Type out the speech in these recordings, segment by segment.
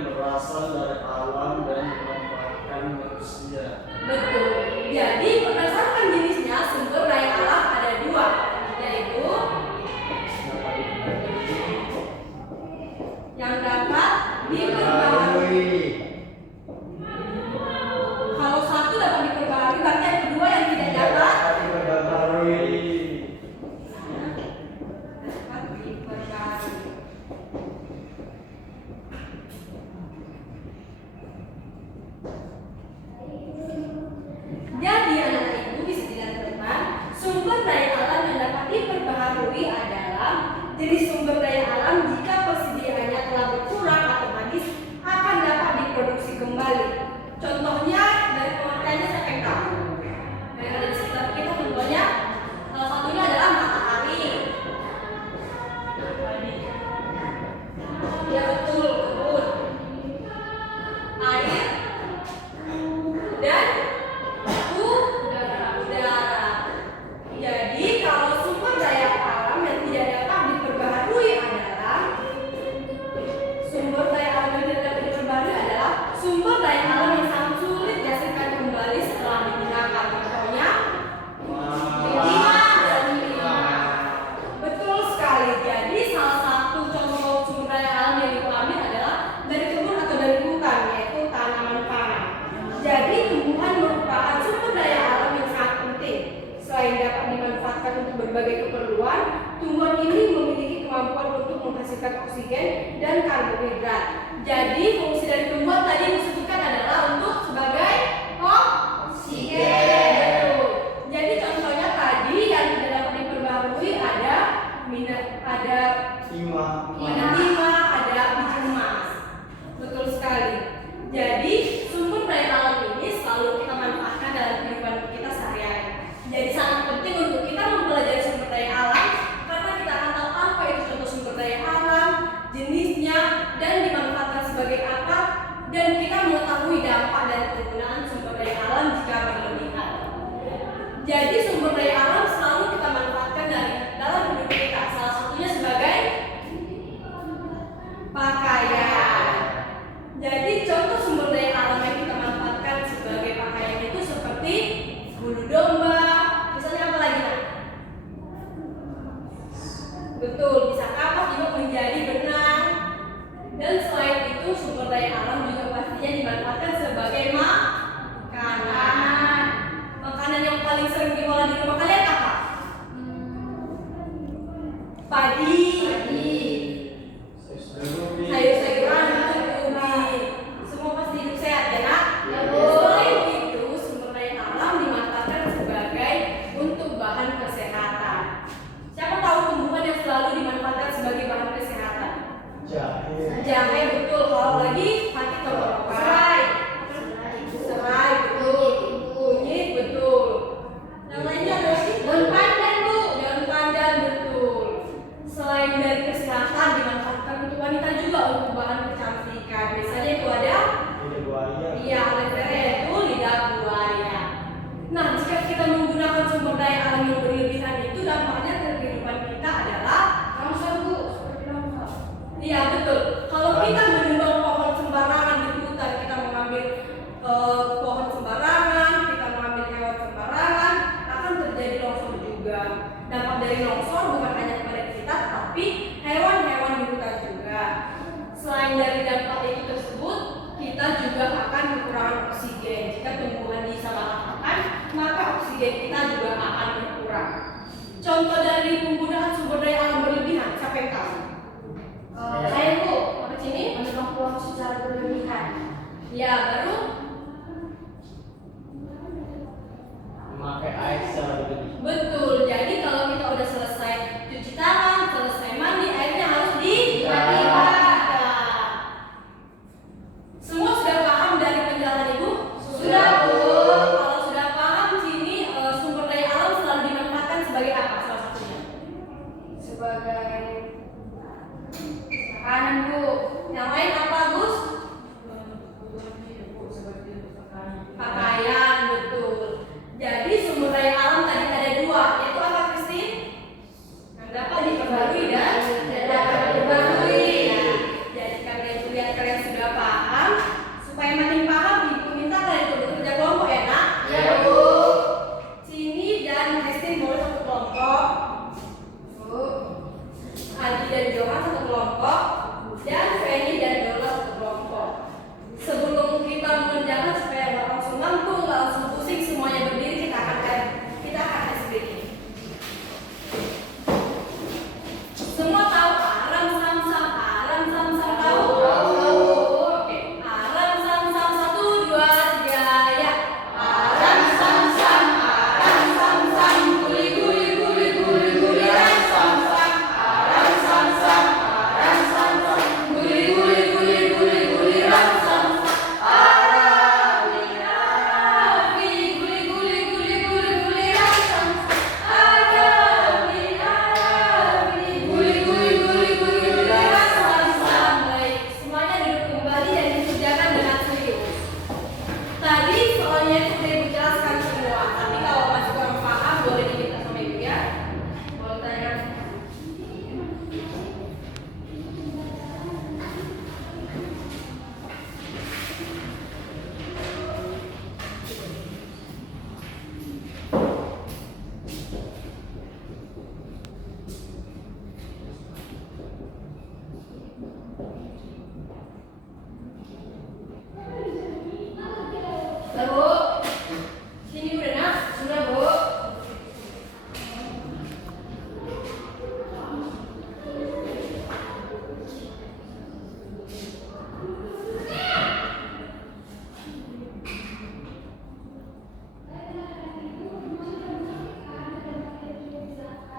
yang berasal dari alam dan dimanfaatkan manusia. Betul. Jadi berdasarkan jenisnya sumber daya alam ada dua, yaitu yang dapat diperbaharui. Kalau satu dapat diperbaharui, berarti yang kedua yang tidak dapat diperbaharui. Jadi anak-anak ibu bisa dilihat sumber daya alam yang dapat diperbaharui adalah jenis sumber daya alam jika persediaannya telah berkurang atau habis akan dapat diproduksi kembali. Contohnya dari pemakaiannya siapa yang tahu? Yang ada di sekitar kita contohnya salah satunya adalah matahari. Ya betul, kebun, air, dan udara. Jadi kalau sumber daya alam yang tidak dapat diperbaharui adalah sumber daya alam yang tidak dapat diperbaharui adalah sumber daya alam yang sangat sulit dihasilkan kembali setelah digunakan. Contohnya lima. Betul sekali. Jadi salah satu contoh sumber daya alam yang diambil adalah dari kebun atau dari hutan, yaitu tanaman pangan. Jadi tumbuhan merupakan sumber daya alam yang sangat penting. Selain dapat dimanfaatkan untuk berbagai keperluan, tumbuhan ini memiliki kemampuan untuk menghasilkan oksigen dan karbohidrat. Jadi fungsi dari tumbuhan tadi disebutkan adalah untuk sebagai oksigen. Betul. Jadi contohnya tadi yang tidak dapat diperbaharui ada Timah. ada biji emas. Betul sekali. Jadi sumber daya alam ini selalu kita manfaatkan dalam kehidupan kita sehari-hari. Jadi sangat penting untuk kita mempelajari sumber daya alam karena kita akan tahu apa itu contoh sumber daya alam, jenisnya, dan dimanfaatkan sebagai apa, dan kita mengetahui dampak dari penggunaan sumber daya alam jika berlebihan. Jadi sumber daya alam selalu kita manfaatkan dalam hidup kita. Salah satunya sebagai pakaian. Jadi contoh sumber daya alam yang kita manfaatkan sebagai pakaian itu seperti bulu domba, misalnya apa lagi nak? Betul, bisa kapas juga menjadi benang. Dan selain itu sumber daya alam juga pastinya dimanfaatkan sebagai makanan. Makanan yang paling sering diolah di rumah kalian apa? Padi. Sayur-sayuran untuk ubi. Semua pasti hidup sehat ya nak? Selain itu sumber daya alam dimanfaatkan sebagai untuk bahan kesehatan. Siapa tahu tumbuhan yang selalu dimanfaatkan sebagai bahan kesehatan? Jahe betul. Kalau lagi sakit tenggorokan. Serai betul. Kunyit betul. Yang lainnya ada lagi? Daun pandan bu. Daun pandan betul. Selain dari kesehatan dimanfaatkan untuk wanita juga untuk bahan kecantikan. Biasanya itu ada Lidah buaya. iya, aloe vera yaitu lidah buaya. Nah, jika kita menggunakan sumber daya alam yang berlebihan itu dampaknya ke kehidupan kita adalah longsor bu, seperti longsor. Iya betul. Kalau kita menebang pohon sembarangan di hutan, kita mengambil pohon sembarangan, kita mengambil hewan sembarangan, akan terjadi longsor juga. Dampak dari longsor bukan hanya kepada kita, tapi hewan-hewan di hutan juga. Selain dari dampak itu tersebut, kita juga akan kekurangan oksigen. Jika tumbuhan disalahgunakan, maka oksigen kita juga akan berkurang. Contoh dari penggunaan sumber daya alam berlebihan, siapa yang tahu? Saya bu, apa sini? Menebang pohon secara berlebihan. Ya, baru Memakai air secara berlebihan. betul. Jadi kalau kita udah selesai cuci tangan, selesai mandi, airnya harus dibakar. Semua sudah paham dari penjelasan ibu? Sudah bu. Kalau sudah paham sini sumber daya alam selalu dimanfaatkan sebagai apa salah satunya? Sebagai makanan bu. Yang lain apa Gus? Supaya makin paham, Ibu minta kalian untuk bekerja kelompok ya, Nak? Ya, Bu. Sini dan Christine boleh satu kelompok. Bu. Adi dan Johan satu kelompok. Dan Feni dan Dola satu kelompok. Sebelum kita mengerjakan supaya nggak langsung ngantuk, nggak langsung pusing, semuanya berdiri, kita akan tes breaking. Semua tahu aram sam sam tahu? Tahu. Oke. Aram sam sam 1 2 3 ya. Aram sam sam guli guli guli guli guli ram sam sam. Aram sam sam guli guli guli guli guli ram sam sam. Arabi guli guli guli guli guli ram sam sam. Arabi guli guli guli guli guli ram sam sam. Baik, semuanya duduk kembali dan dikerjakan dengan serius. Tadi soalnya itu sudah Ibu jelaskan semua, tapi kalau masih kurang paham boleh diminta sama Ibu ya. Boleh tanya. Sudah, Bu? Sini udah, Nak? Sudah, Bu?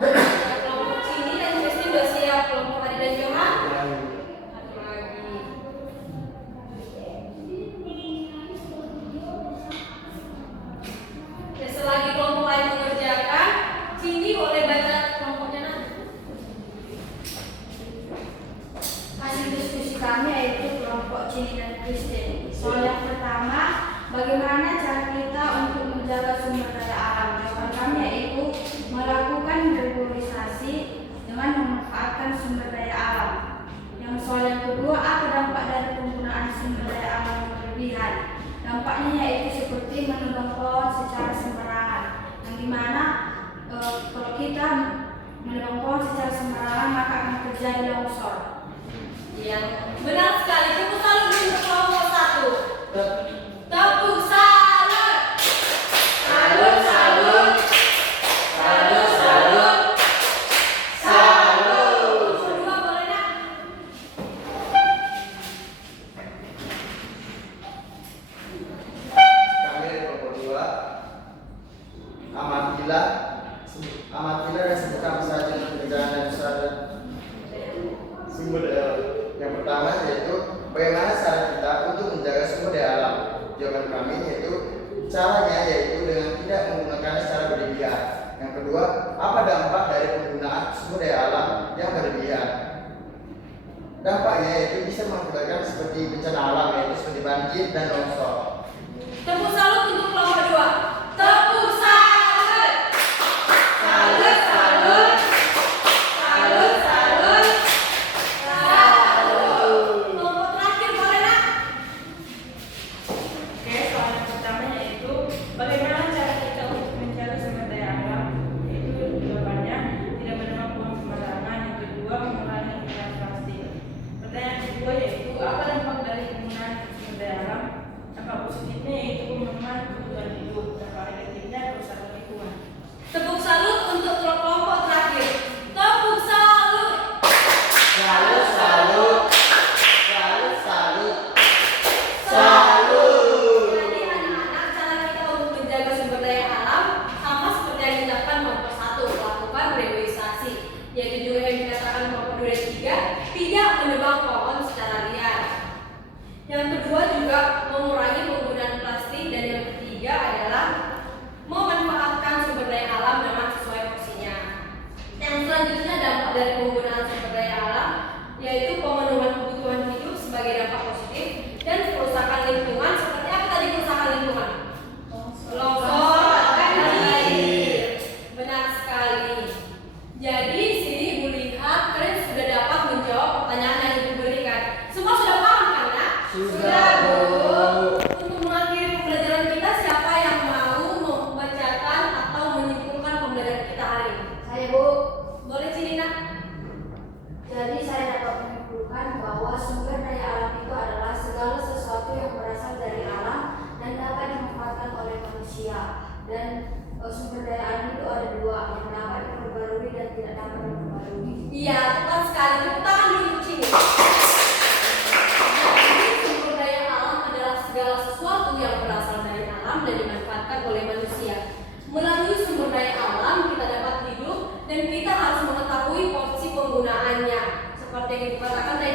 Kelompok Cini dan Christine udah siap. Kelompok Adi dan Johan? Satu lagi. Ya, selagi kelompok lain mengerjakan, Cini boleh baca kelompoknya, Nak. Hasil diskusi kami yaitu kelompok Cini dan Christine. Soal yang pertama, bagaimana cara kita untuk menjaga sumber daya alam? Jawaban kami yaitu melakukan reboisasi dengan memanfaatkan sumber daya alam. Yang soal yang kedua, apa dampak dari penggunaan sumber daya alam yang berlebihan? Dampaknya yaitu seperti menebang pohon secara sembarangan, yang dimana kalau kita menebang pohon secara sembarangan maka akan terjadi longsor. Yang benar sekali. Tepuk salut untuk kelompok 1. Tepuk salut. Salut, salut. Salut, salut. Salut. Kedua boleh, Nak? Kami dari kelompok 2. Amatilah dan sebutkan saja pekerjaan dan usaha dan sumber daya alam. Yang pertama yaitu bagaimana cara kita untuk menjaga sumber daya alam. Jawaban kami yaitu caranya yaitu dengan tidak menggunakannya secara berlebihan. Yang kedua, apa dampak dari penggunaan sumber daya alam yang berlebihan? Dampaknya yaitu bisa mengakibatkan seperti bencana alam yaitu seperti banjir dan longsor. Tepuk salut untuk kelompok 2. Tepuk salut. Salut, salut. Salut, salut. Salut. Kelompok terakhir boleh, Nak? Oke, soal yang pertama yaitu bagaimana cara kita untuk menjaga sumber daya alam? Yaitu jawabannya tidak menebang pohon sembarangan. Yang kedua, mengurangi penggunaan plastik. Pertanyaan kedua yaitu apa dampak dari penggunaan sumber daya alam? Dampak positifnya yaitu memenuhi kebutuhan hidup. Dampak negatifnya kerusakan lingkungan. Tepuk salut untuk kelompok terakhir. Tepuk salut. Salut, salut. Salut, salut. Salut. Jadi anak-anak, cara kita untuk menjaga sumber daya alam sama seperti yang dilakukan kelompok 1, melakukan reboisasi, yaitu juga yang dikatakan kelompok 2 dan 3, tidak menebang pohon secara liar. Yang kedua juga mengurangi penggunaan plastik, dan yang ketiga adalah memanfaatkan sumber daya alam dengan sesuai porsinya. Yang selanjutnya dampak dari penggunaan sumber daya alam yaitu pemenuhan kebutuhan hidup sebagai dampak positif dan kerusakan lingkungan. Seperti apa tadi kerusakan lingkungan? Longsor, banjir. Benar sekali. Jadi di sini Ibu lihat kalian sudah dapat menjawab pertanyaan yang Ibu berikan. Semua sudah paham kan, Nak? Sudah, Bu. Dan sumber daya alam itu ada dua, yang dapat diperbarui dan tidak dapat diperbarui. Iya, tepat sekali. Tepuk tangan dulu untuk sini. Jadi sumber daya alam adalah segala sesuatu yang berasal dari alam dan dimanfaatkan oleh manusia. Melalui sumber daya alam kita dapat hidup dan kita harus mengetahui porsi penggunaannya. Seperti yang dikatakan tadi